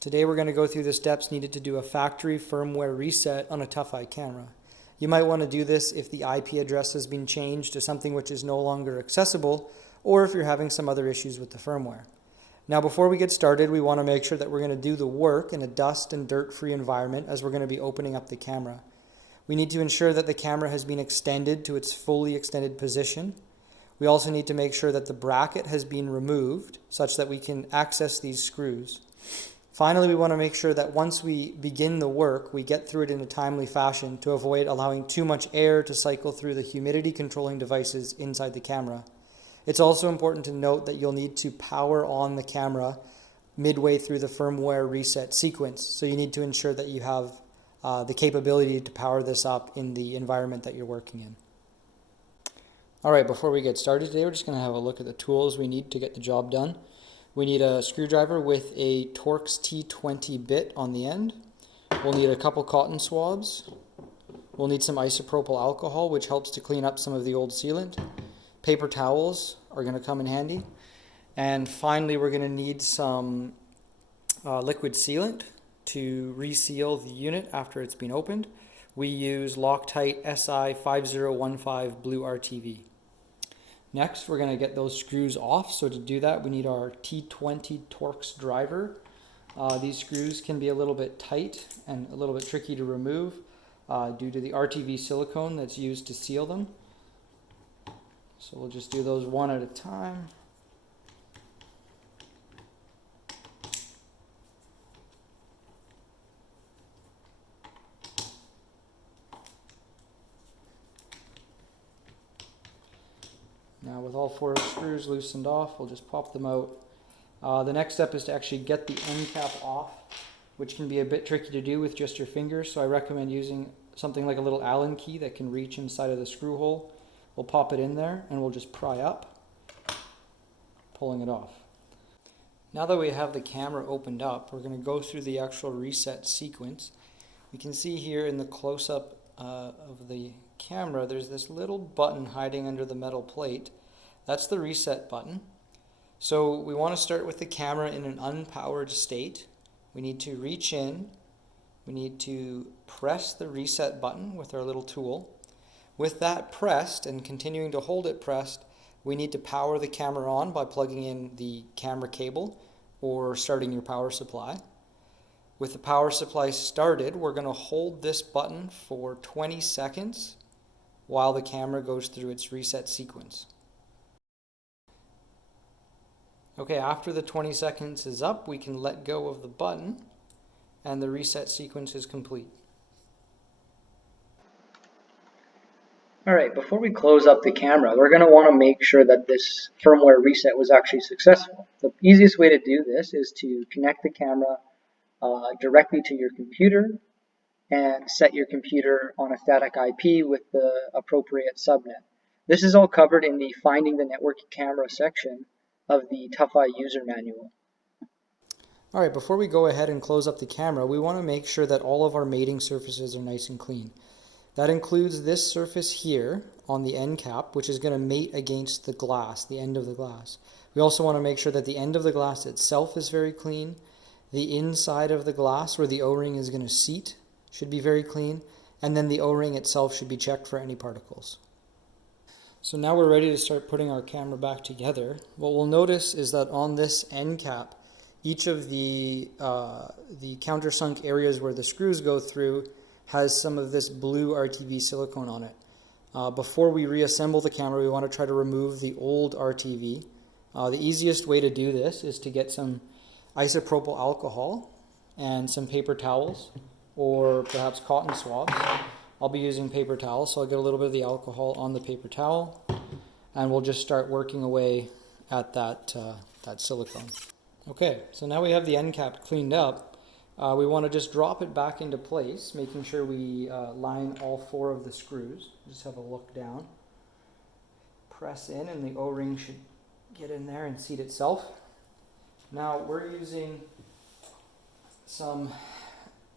Today we're going to go through the steps needed to do a factory firmware reset on a ToughEye camera. You might want to do this if the IP address has been changed to something which is no longer accessible, or if you're having some other issues with the firmware. Now before we get started, we want to make sure that we're going to do the work in a dust and dirt-free environment, as we're going to be opening up the camera. We need to ensure that the camera has been extended to its fully extended position. We also need to make sure that the bracket has been removed such that we can access these screws. Finally, we want to make sure that once we begin the work, we get through it in a timely fashion to avoid allowing too much air to cycle through the humidity controlling devices inside the camera. It's also important to note that you'll need to power on the camera midway through the firmware reset sequence. So you need to ensure that you have the capability to power this up in the environment that you're working in. All right, before we get started today, we're just going to have a look at the tools we need to get the job done. We need a screwdriver with a Torx T20 bit on the end. We'll need a couple cotton swabs. We'll need some isopropyl alcohol, which helps to clean up some of the old sealant. Paper towels are going to come in handy. And finally, we're going to need some liquid sealant to reseal the unit after it's been opened. We use Loctite ToughEye3100 blue RTV. Next, we're going to get those screws off. So to do that, we need our T20 Torx driver. These screws can be a little bit tight and a little bit tricky to remove due to the RTV silicone that's used to seal them. So we'll just do those one at a time. Now with all four screws loosened off, we'll just pop them out. The next step is to actually get the end cap off, which can be a bit tricky to do with just your fingers, so I recommend using something like a little Allen key that can reach inside of the screw hole. We'll pop it in there and we'll just pry up, pulling it off. Now that we have the camera opened up, we're going to go through the actual reset sequence. We can see here in the close-up of the camera, there's this little button hiding under the metal plate. That's the reset button. So we want to start with the camera in an unpowered state. We need to reach in. We need to press the reset button with our little tool. With that pressed and continuing to hold it pressed, we need to power the camera on by plugging in the camera cable or starting your power supply. With the power supply started, we're going to hold this button for 20 seconds while the camera goes through its reset sequence. Okay, after the 20 seconds is up, we can let go of the button and the reset sequence is complete. Alright, before we close up the camera, we're going to want to make sure that this firmware reset was actually successful. The easiest way to do this is to connect the camera directly to your computer and set your computer on a static IP with the appropriate subnet. This is all covered in the Finding the Network Camera section of the ToughEye user manual. Alright, before we go ahead and close up the camera, we want to make sure that all of our mating surfaces are nice and clean. That includes this surface here on the end cap, which is going to mate against the glass, the end of the glass. We also want to make sure that the end of the glass itself is very clean. The inside of the glass where the O-ring is going to seat should be very clean, and then the O-ring itself should be checked for any particles. So now we're ready to start putting our camera back together. What we'll notice is that on this end cap, each of the countersunk areas where the screws go through has some of this blue RTV silicone on it. Before we reassemble the camera, we want to try to remove the old RTV. The easiest way to do this is to get some isopropyl alcohol and some paper towels, or perhaps cotton swabs. I'll be using paper towels, so I'll get a little bit of the alcohol on the paper towel, and we'll just start working away at that silicone. Okay, so now we have the end cap cleaned up. We want to just drop it back into place, making sure we line all four of the screws. Just have a look down. Press in, and the O-ring should get in there and seat itself. Now we're using some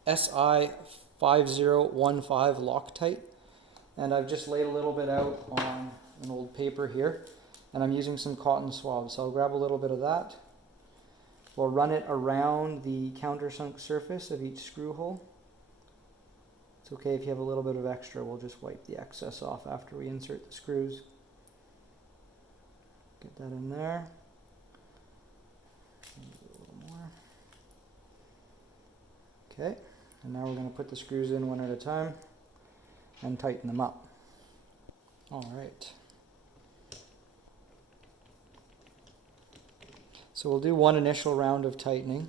SI5015 Loctite, and I've just laid a little bit out on an old paper here, and I'm using some cotton swabs. So I'll grab a little bit of that, We'll run it around the countersunk surface of each screw hole. It's okay if you have a little bit of extra, we'll just wipe the excess off after we insert the screws. Get that in there. A little more. Okay, and now we're going to put the screws in one at a time and tighten them up. All right. So we'll do one initial round of tightening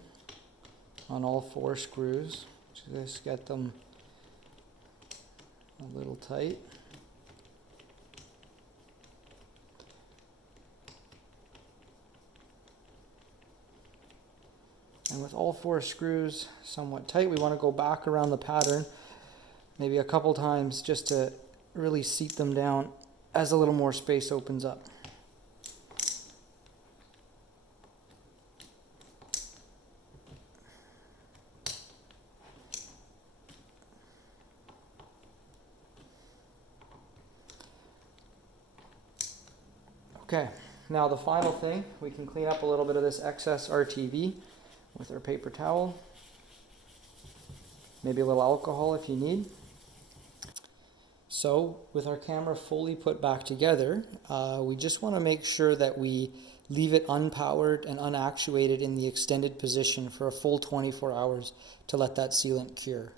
on all 4 screws. Just get them a little tight. And with all 4 screws somewhat tight, we want to go back around the pattern maybe a couple times just to really seat them down as a little more space opens up. Okay, now the final thing, we can clean up a little bit of this excess RTV with our paper towel. Maybe a little alcohol if you need. So, with our camera fully put back together, we just want to make sure that we leave it unpowered and unactuated in the extended position for a full 24 hours to let that sealant cure.